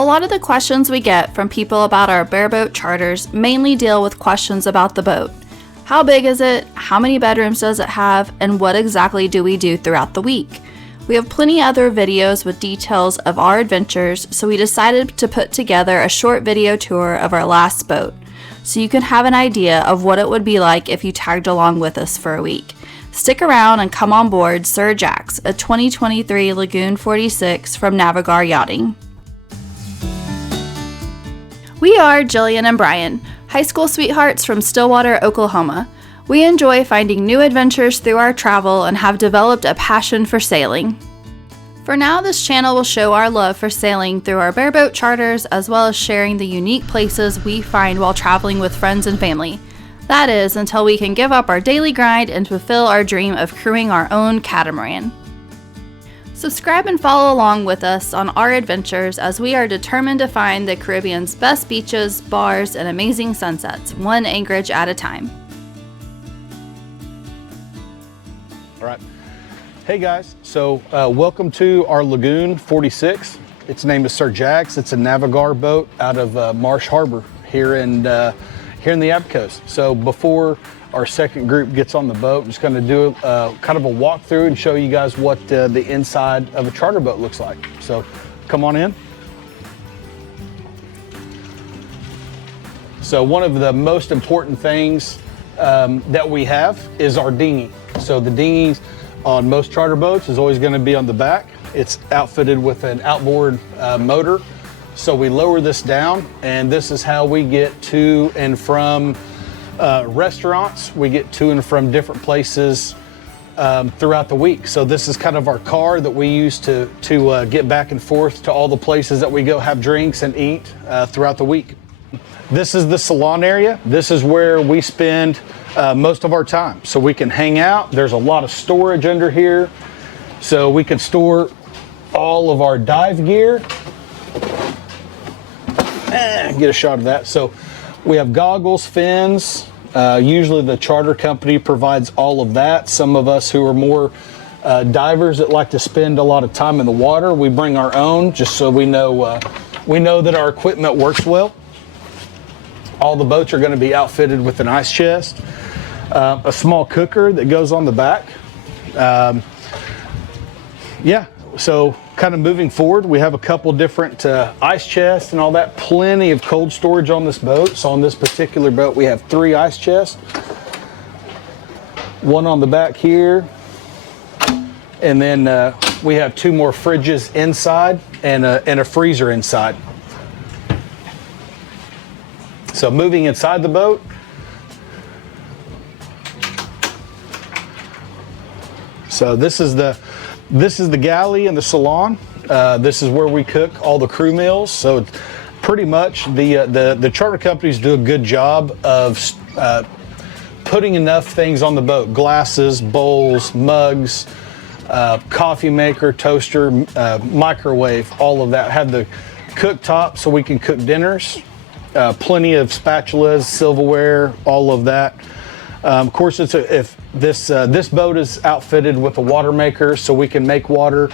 A lot of the questions we get from people about our bareboat charters mainly deal with questions about the boat. How big is it? How many bedrooms does it have? And what exactly do we do throughout the week? We have plenty other videos with details of our adventures, so we decided to put together a short video tour of our last boat, so you can have an idea of what it would be like if you tagged along with us for a week. Stick around and come on board Sir Jax, a 2023 Lagoon 46 from Navigare Yachting. We are Jillian and Brian, high school sweethearts from Stillwater, Oklahoma. We enjoy finding new adventures through our travel and have developed a passion for sailing. For now, this channel will show our love for sailing through our bareboat charters, as well as sharing the unique places we find while traveling with friends and family. That is, until we can give up our daily grind and fulfill our dream of crewing our own catamaran. Subscribe and follow along with us on our adventures, as we are determined to find the Caribbean's best beaches, bars, and amazing sunsets, one anchorage at a time. All right. Hey guys, so welcome to our Lagoon 46. Its name is Sir Jax. It's a Navigare boat out of Marsh Harbor here in the Abacos. So before our second group gets on the boat, I'm just going to do kind of a walkthrough and show you guys what the inside of a charter boat looks like. So come on in. So one of the most important things that we have is our dinghy. So the dinghy on most charter boats is always going to be on the back. It's outfitted with an outboard motor. So we lower this down, and this is how we get to and from restaurants. We get to and from different places throughout the week. So this is kind of our car that we use to get back and forth to all the places that we go have drinks and eat throughout the week. This is the salon area. This is where we spend most of our time. So we can hang out. There's a lot of storage under here. So we can store all of our dive gear. Get a shot of that. So we have goggles, fins. Usually the charter company provides all of that. Some of us who are more divers that like to spend a lot of time in the water, we bring our own just so we know that our equipment works well. All the boats are going to be outfitted with an ice chest, a small cooker that goes on the back. Yeah, so kind of moving forward, we have a couple different ice chests and all that. Plenty of cold storage on this boat. So on this particular boat, we have 3 ice chests. One on the back here. And then we have 2 more fridges inside and a freezer inside. So moving inside the boat, so this is the galley and the salon. This is where we cook all the crew meals. So pretty much the charter companies do a good job of putting enough things on the boat: glasses, bowls, mugs, coffee maker, toaster, microwave, all of that. Have the cooktop so we can cook dinners. Plenty of spatulas, silverware, all of that. Of course, this boat is outfitted with a water maker, so we can make water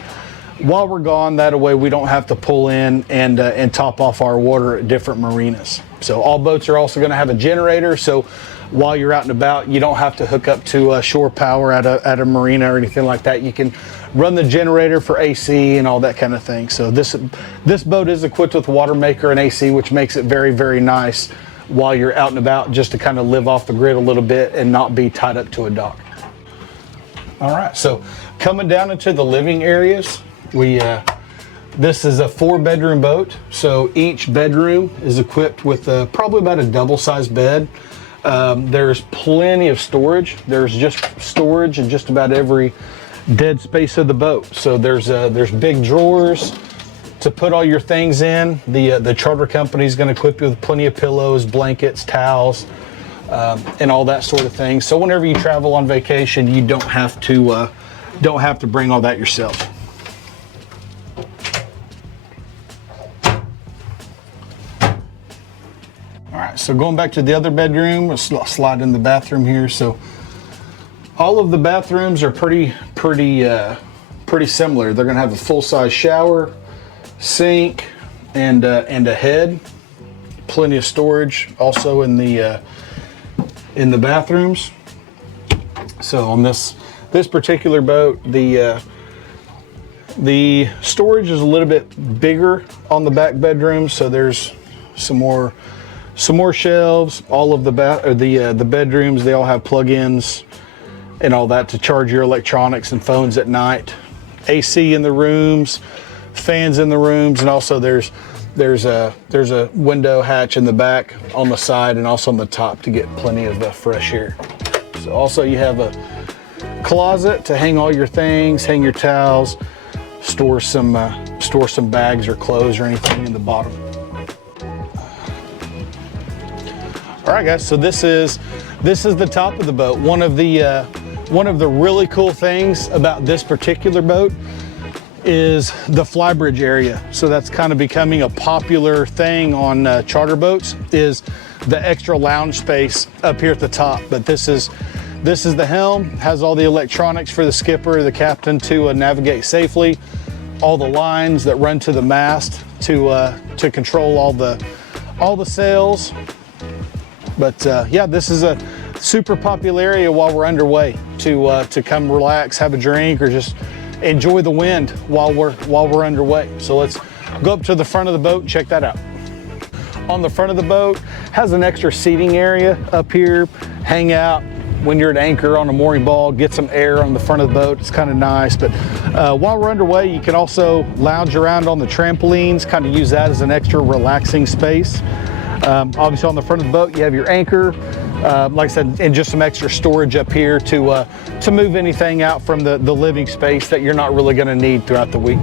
while we're gone. That way, we don't have to pull in and top off our water at different marinas. So all boats are also going to have a generator. So while you're out and about, you don't have to hook up to shore power at a marina or anything like that. You can run the generator for AC and all that kind of thing. So this boat is equipped with a water maker and AC, which makes it very, very nice while you're out and about, just to kind of live off the grid a little bit and not be tied up to a dock. All right, so coming down into the living areas, this is a 4-bedroom boat. So each bedroom is equipped with probably about a double-sized bed. There's plenty of storage. There's just storage in just about every dead space of the boat. So there's big drawers to put all your things in. The charter company is going to equip you with plenty of pillows, blankets, towels, and all that sort of thing. So whenever you travel on vacation, you don't have to bring all that yourself. All right, so going back to the other bedroom, we'll slide in the bathroom here. So all of the bathrooms are pretty similar. They're going to have a full-size shower, sink, and a head. Plenty of storage also in the bathrooms. So on this particular boat, the storage is a little bit bigger on the back bedroom, so there's some more shelves. All of the bedrooms, they all have plug-ins and all that to charge your electronics and phones at night. AC in the rooms, fans in the rooms, and also there's a window hatch in the back, on the side, and also on the top to get plenty of fresh air. So also you have a closet to hang all your things, hang your towels, store some bags or clothes or anything in the bottom. All right, guys. So this is the top of the boat. One of the really cool things about this particular boat is the flybridge area. So that's kind of becoming a popular thing on charter boats, is the extra lounge space up here at the top. But this is the helm, has all the electronics for the skipper, the captain to navigate safely, all the lines that run to the mast to control all the sails. But yeah, this is a super popular area while we're underway to come relax, have a drink, or just enjoy the wind while we're underway. So let's go up to the front of the boat and check that out. On the front of the boat has an extra seating area up here, hang out when you're at anchor on a mooring ball, get some air on the front of the boat. It's kind of nice. But while we're underway, you can also lounge around on the trampolines, kind of use that as an extra relaxing space. Obviously on the front of the boat, you have your anchor, like I said, and just some extra storage up here to move anything out from the living space that you're not really going to need throughout the week.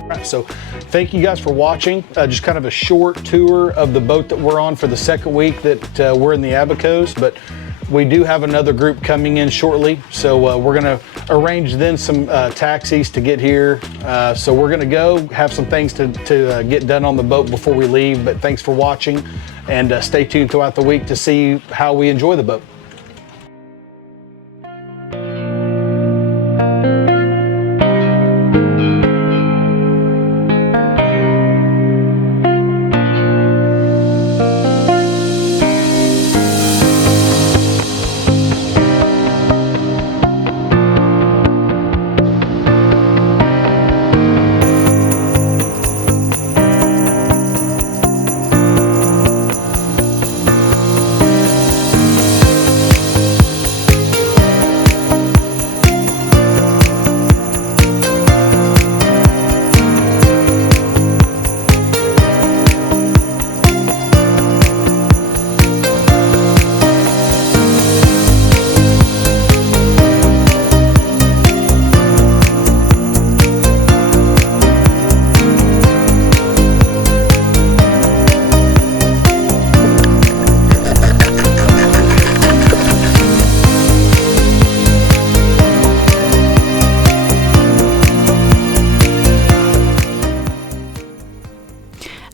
All right, so thank you guys for watching. Just kind of a short tour of the boat that we're on for the second week that we're in the Abacos, but we do have another group coming in shortly, so we're going to arrange then some taxis to get here. So we're going to go have some things to get done on the boat before we leave. But thanks for watching, and stay tuned throughout the week to see how we enjoy the boat.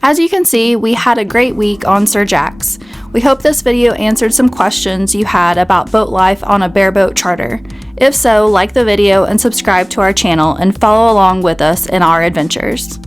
As you can see, we had a great week on Sir Jax. We hope this video answered some questions you had about boat life on a bareboat charter. If so, like the video and subscribe to our channel and follow along with us in our adventures.